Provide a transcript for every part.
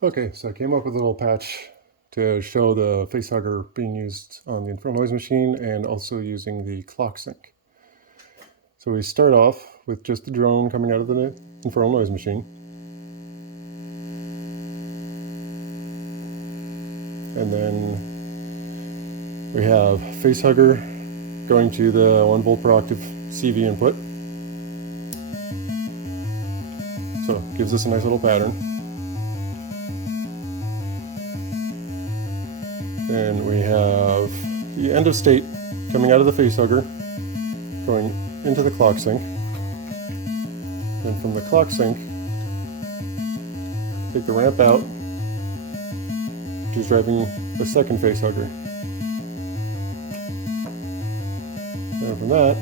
Okay, so I came up with a little patch to show the facehugger being used on the infernal noise machine and also using the clock sync. So we start off with just the drone coming out of the infernal noise machine. And then we have facehugger going to the 1 volt per octave CV input. So it gives us a nice little pattern. And we have the end of state coming out of the facehugger, going into the clock sync. Then from the clock sync, take the ramp out, which is driving the second facehugger. And from that,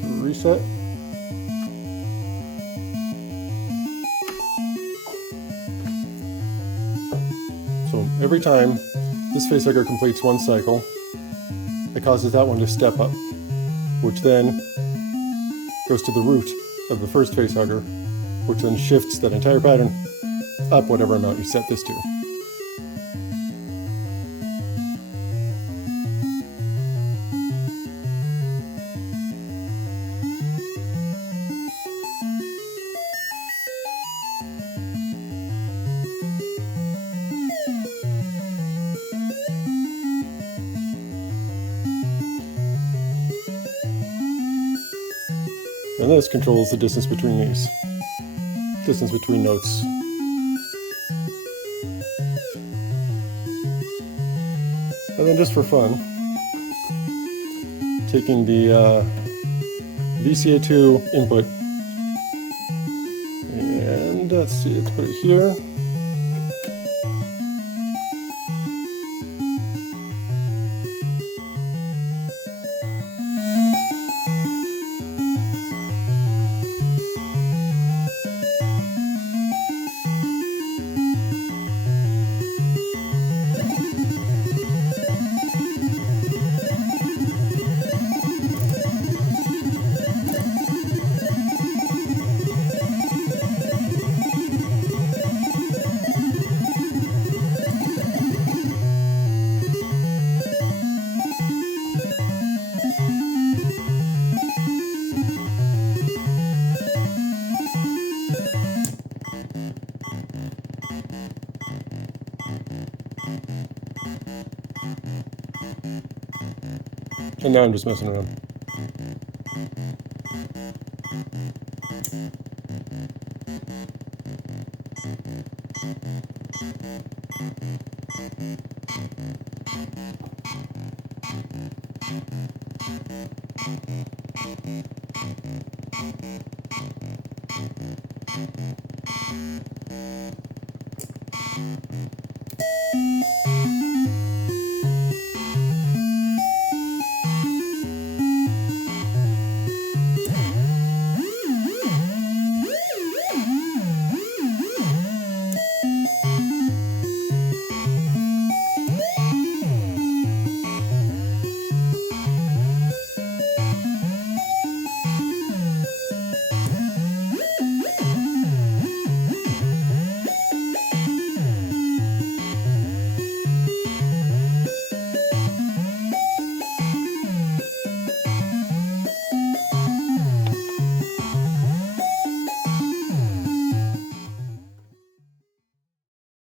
to reset. So every time this facehugger completes 1 cycle, it causes that one to step up, which then goes to the root of the first facehugger, which then shifts that entire pattern up whatever amount you set this to. And this controls the distance between these, distance between notes. And then just for fun, taking the VCA2 input, and let's see, let's put it here. And now I'm just messing around.